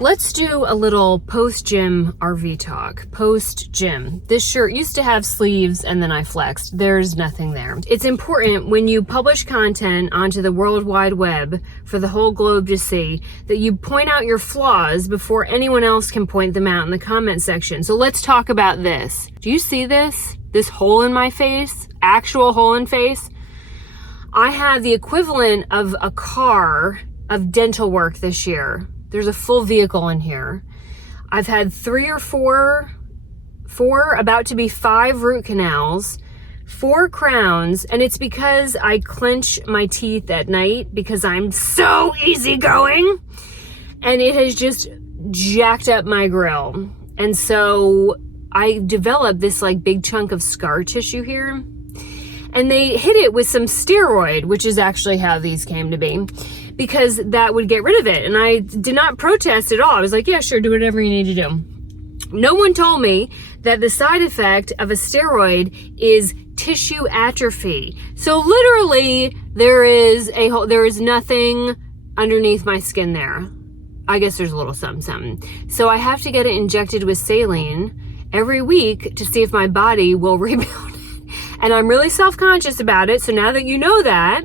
Let's do a little post-gym RV talk. Post-gym. This shirt used to have sleeves and then I flexed. There's nothing there. It's important when you publish content onto the World Wide Web for the whole globe to see that you point out your flaws before anyone else can point them out in the comment section. So let's talk about this. Do you see this? This hole in my face? Actual hole in face? I have the equivalent of a car of dental work this year. There's a full vehicle in here. I've had 3 or 4, about to be 5 root canals, 4 crowns, and it's because I clench my teeth at night because I'm so easygoing, and it has just jacked up my grill. And so I developed this like big chunk of scar tissue here, and they hit it with some steroid, which is actually how these came to be, because that would get rid of it. And I did not protest at all. I was like, yeah, sure, do whatever you need to do. No one told me that the side effect of a steroid is tissue atrophy. So literally there is nothing underneath my skin there. I guess there's a little something. So I have to get it injected with saline every week to see if my body will rebuild it. And I'm really self-conscious about it. So now that you know that,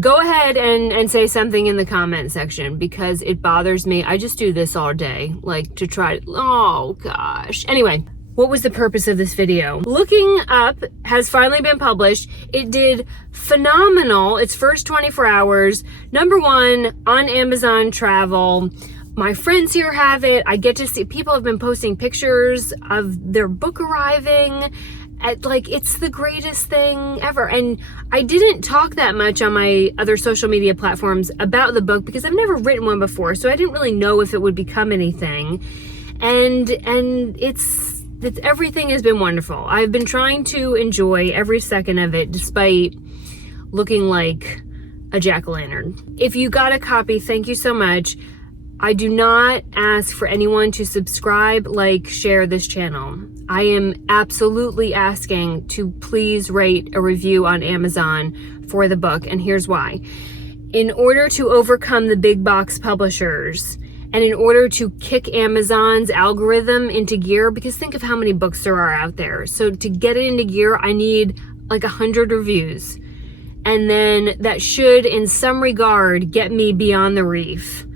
go ahead and say something in the comment section because it bothers me. I just do this all day, like to try, oh gosh. Anyway, what was the purpose of this video? Looking Up has finally been published. It did phenomenal. Its first 24 hours, #1 on Amazon Travel. My friends here have it. I get to see, people have been posting pictures of their book arriving. It's the greatest thing ever. And I didn't talk that much on my other social media platforms about the book because I've never written one before, so I didn't really know if it would become anything. And it's everything has been wonderful. I've been trying to enjoy every second of it despite looking like a jack-o'-lantern. If you got a copy, thank you so much. I do not ask for anyone to subscribe, like, share this channel. I am absolutely asking to please rate a review on Amazon for the book, and here's why. In order to overcome the big box publishers, and in order to kick Amazon's algorithm into gear, because think of how many books there are out there. So to get it into gear, I need like 100 reviews. And then that should, in some regard, get me beyond the reef.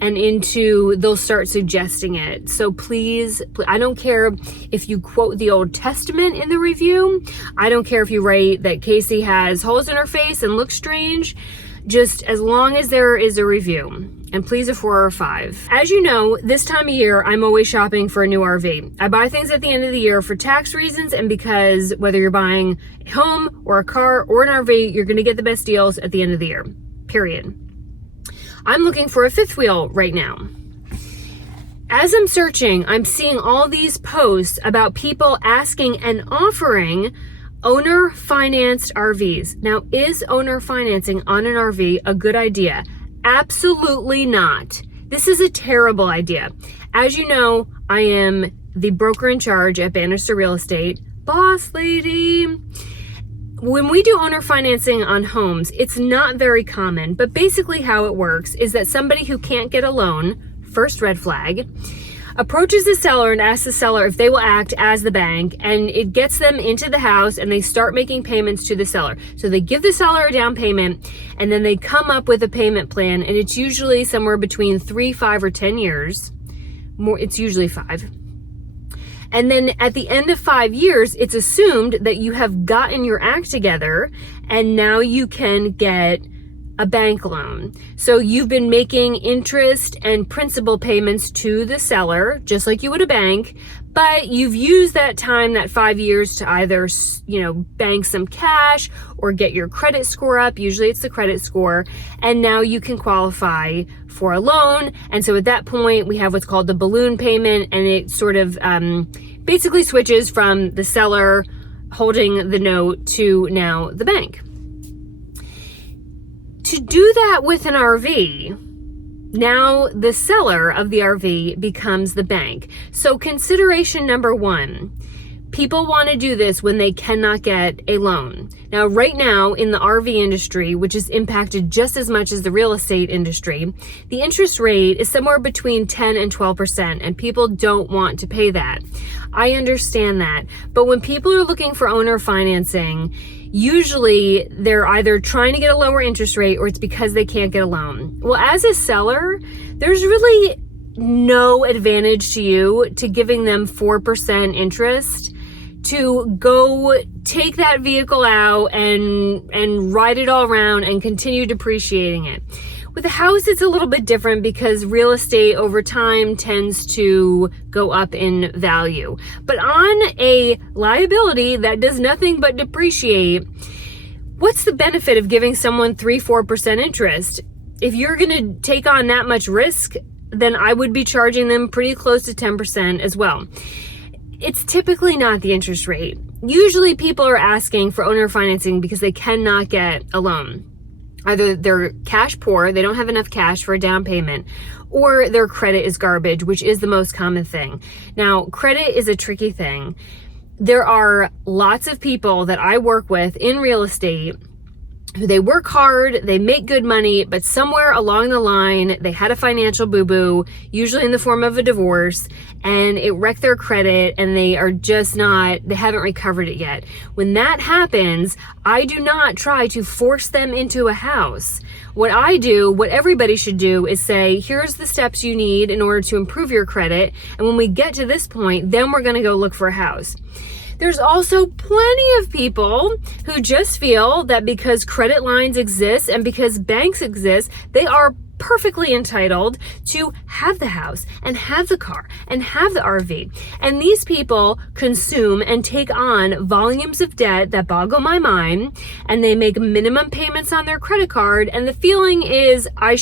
And they'll start suggesting it. So please, I don't care if you quote the Old Testament in the review. I don't care if you write that Casey has holes in her face and looks strange. Just as long as there is a review. And please a 4 or 5. As you know, this time of year, I'm always shopping for a new RV. I buy things at the end of the year for tax reasons and because whether you're buying a home or a car or an RV, you're gonna get the best deals at the end of the year, period. I'm looking for a 5th wheel right now. As I'm searching, I'm seeing all these posts about people asking and offering owner financed RVs. Now, is owner financing on an RV a good idea? Absolutely not. This is a terrible idea. As you know, I am the broker in charge at Bannister Real Estate. Boss lady. When we do owner financing on homes, it's not very common, but basically how it works is that somebody who can't get a loan, first red flag, approaches the seller and asks the seller if they will act as the bank, and it gets them into the house and they start making payments to the seller. So they give the seller a down payment and then they come up with a payment plan, and it's usually somewhere between 3, 5, or 10 years. It's usually 5. And then at the end of 5 years, it's assumed that you have gotten your act together and now you can get a bank loan. So you've been making interest and principal payments to the seller, just like you would a bank, but you've used that time, that 5 years, to either, bank some cash or get your credit score up. Usually it's the credit score. And now you can qualify for a loan. And so at that point, we have what's called the balloon payment, and it sort of basically switches from the seller holding the note to now the bank. To do that with an RV, now the seller of the RV becomes the bank. So consideration #1, People want to do this when they cannot get a loan. Now, right now in the RV industry, which is impacted just as much as the real estate industry, the interest rate is somewhere between 10 and 12%, and people don't want to pay that. I understand that. But when people are looking for owner financing, usually they're either trying to get a lower interest rate or it's because they can't get a loan. Well, as a seller, there's really no advantage to you to giving them 4% interest to go take that vehicle out and ride it all around and continue depreciating it. With a house, it's a little bit different because real estate over time tends to go up in value. But on a liability that does nothing but depreciate, what's the benefit of giving someone 3-4% interest? If you're going to take on that much risk, then I would be charging them pretty close to 10% as well. It's typically not the interest rate. Usually people are asking for owner financing because they cannot get a loan. Either they're cash poor, they don't have enough cash for a down payment, or their credit is garbage, which is the most common thing. Now, credit is a tricky thing. There are lots of people that I work with in real estate who they work hard, they make good money, but somewhere along the line, they had a financial boo-boo, usually in the form of a divorce, and it wrecked their credit, and they haven't recovered it yet. When that happens, I do not try to force them into a house. What I do, what everybody should do, is say, here's the steps you need in order to improve your credit, and when we get to this point, then we're gonna go look for a house. There's also plenty of people who just feel that because credit lines exist and because banks exist, they are perfectly entitled to have the house and have the car and have the RV. And these people consume and take on volumes of debt that boggle my mind, and they make minimum payments on their credit card. And the feeling is I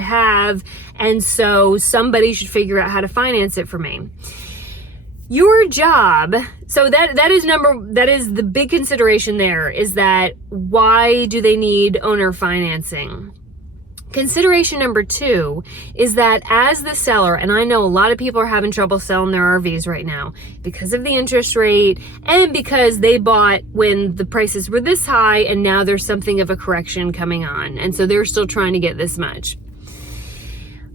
have, and so somebody should figure out how to finance it for me. Your job, so that is the big consideration there, is that why do they need owner financing? Consideration number 2 is that as the seller, and I know a lot of people are having trouble selling their RVs right now because of the interest rate and because they bought when the prices were this high and now there's something of a correction coming on. And so they're still trying to get this much.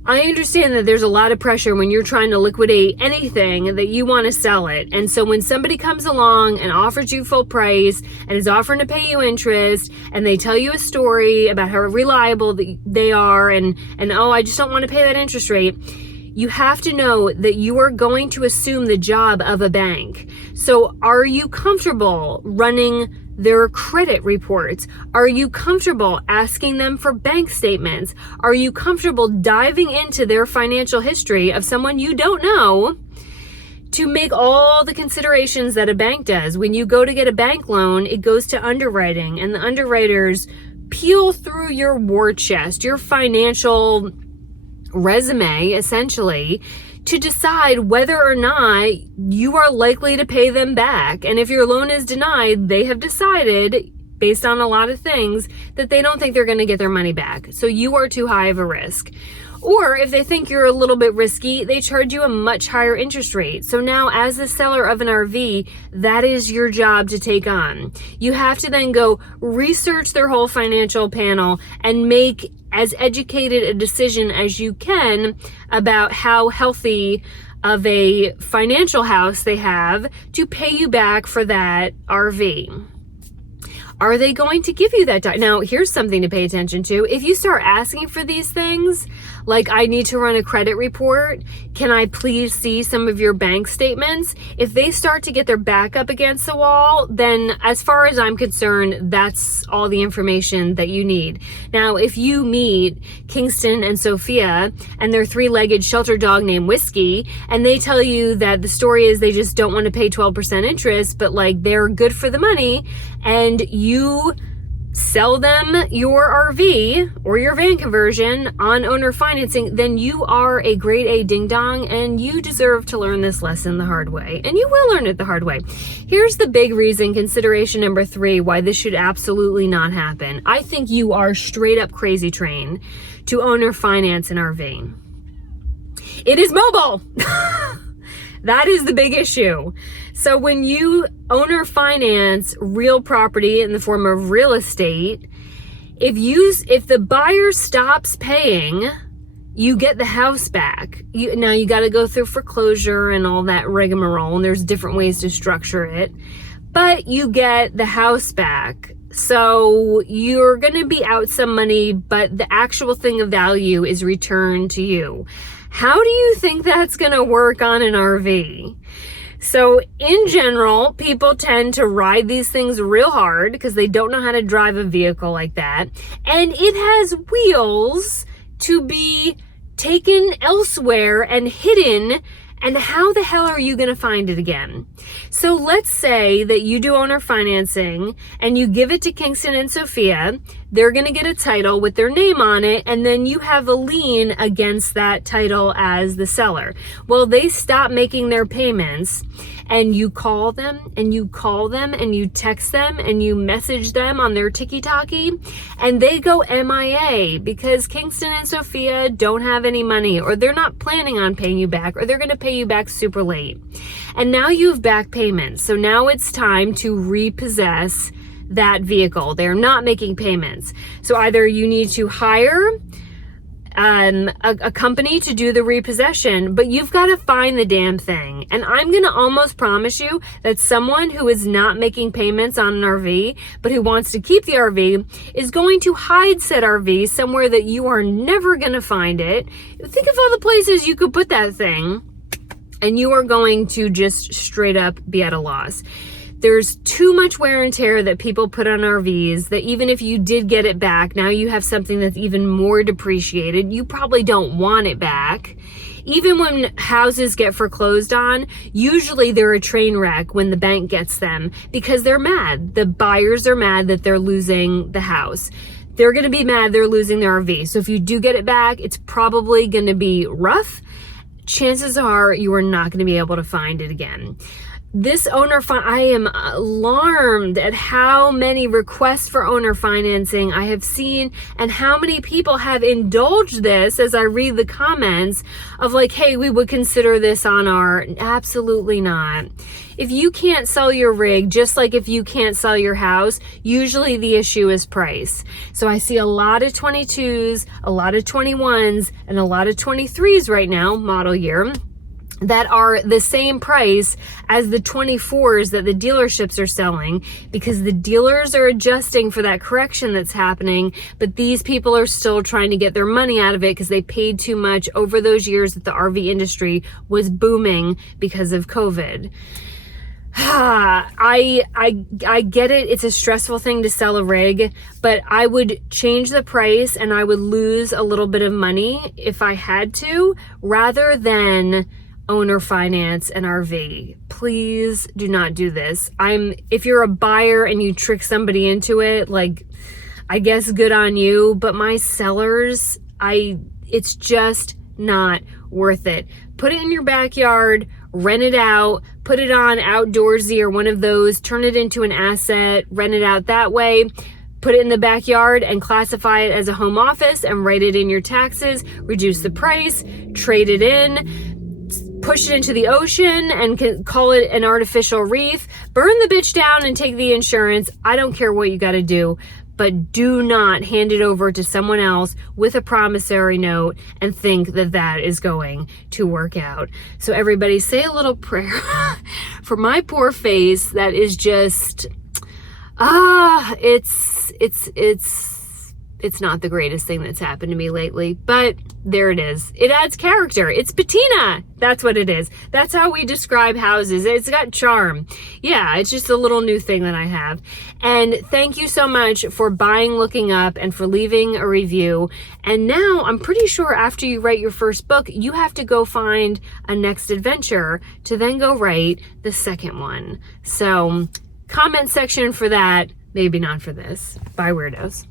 I understand that there's a lot of pressure when you're trying to liquidate anything that you want to sell it. And so when somebody comes along and offers you full price and is offering to pay you interest, and they tell you a story about how reliable they are and oh, I just don't want to pay that interest rate, you have to know that you are going to assume the job of a bank. So are you comfortable running their credit reports? Are you comfortable asking them for bank statements? Are you comfortable diving into their financial history of someone you don't know to make all the considerations that a bank does? When you go to get a bank loan, it goes to underwriting, and the underwriters peel through your war chest, your financial resume, essentially, to decide whether or not you are likely to pay them back. And if your loan is denied, they have decided, based on a lot of things, that they don't think they're going to get their money back. So you are too high of a risk. Or if they think you're a little bit risky, they charge you a much higher interest rate. So now, as the seller of an RV, that is your job to take on. You have to then go research their whole financial panel and make as educated a decision as you can about how healthy of a financial house they have to pay you back for that RV. Are they going to give you that? Now, here's something to pay attention to. If you start asking for these things, like I need to run a credit report, can I please see some of your bank statements? If they start to get their back up against the wall, then as far as I'm concerned, that's all the information that you need. Now, if you meet Kingston and Sophia and their 3-legged shelter dog named Whiskey, and they tell you that the story is they just don't want to pay 12% interest, but like they're good for the money, and you sell them your RV or your van conversion on owner financing, then you are a grade A ding dong, and you deserve to learn this lesson the hard way. And you will learn it the hard way. Here's the big reason, consideration number 3, why this should absolutely not happen. I think you are straight up crazy train to owner finance an RV. It is mobile. That is the big issue. So when you owner finance real property in the form of real estate, if the buyer stops paying, you get the house back. Now you got to go through foreclosure and all that rigmarole, and there's different ways to structure it, but you get the house back. So you're going to be out some money, but the actual thing of value is returned to you. How do you think that's going to work on an RV? So in general, people tend to ride these things real hard because they don't know how to drive a vehicle like that. And it has wheels to be taken elsewhere and hidden. And how the hell are you going to find it again? So let's say that you do owner financing and you give it to Kingston and Sophia. They're going to get a title with their name on it, and then you have a lien against that title as the seller. Well, they stop making their payments, and you call them and you call them and you text them and you message them on their tiki-talkie, and they go MIA because Kingston and Sophia don't have any money, or they're not planning on paying you back, or they're going to pay you back super late. And now you have back payments. So now it's time to repossess that vehicle. They're not making payments. So either you need to hire a company to do the repossession, but you've got to find the damn thing. And I'm going to almost promise you that someone who is not making payments on an RV, but who wants to keep the RV, is going to hide said RV somewhere that you are never going to find it. Think of all the places you could put that thing, and you are going to just straight up be at a loss. There's too much wear and tear that people put on RVs that even if you did get it back, now you have something that's even more depreciated. You probably don't want it back. Even when houses get foreclosed on, usually they're a train wreck when the bank gets them because they're mad. The buyers are mad that they're losing the house. They're going to be mad they're losing their RV. So if you do get it back, it's probably going to be rough. Chances are you are not going to be able to find it again. This I am alarmed at how many requests for owner financing I have seen and how many people have indulged this as I read the comments of like, hey, we would consider this on our, absolutely not. If you can't sell your rig, just like if you can't sell your house, usually the issue is price. So I see a lot of 22s, a lot of 21s, and a lot of 23s right now, model year, that are the same price as the 24s that the dealerships are selling because the dealers are adjusting for that correction that's happening, but these people are still trying to get their money out of it because they paid too much over those years that the RV industry was booming because of COVID. I get it. It's a stressful thing to sell a rig, but I would change the price and I would lose a little bit of money if I had to, rather than owner finance an RV. Please do not do this. If you're a buyer and you trick somebody into it, like, I guess good on you, but my sellers, it's just not worth it. Put it in your backyard, rent it out, put it on Outdoorsy or one of those, turn it into an asset, rent it out that way. Put it in the backyard and classify it as a home office and write it in your taxes, reduce the price, trade it in, push it into the ocean and call it an artificial reef, burn the bitch down and take the insurance. I don't care what you got to do, but do not hand it over to someone else with a promissory note and think that that is going to work out. So everybody say a little prayer for my poor face. That is just, it's not the greatest thing that's happened to me lately, but there it is. It adds character. It's patina. That's what it is. That's how we describe houses. It's got charm. Yeah, it's just a little new thing that I have. And thank you so much for buying Looking Up and for leaving a review. And now I'm pretty sure after you write your first book, you have to go find a next adventure to then go write the second one. So comment section for that, maybe not for this. Bye, weirdos.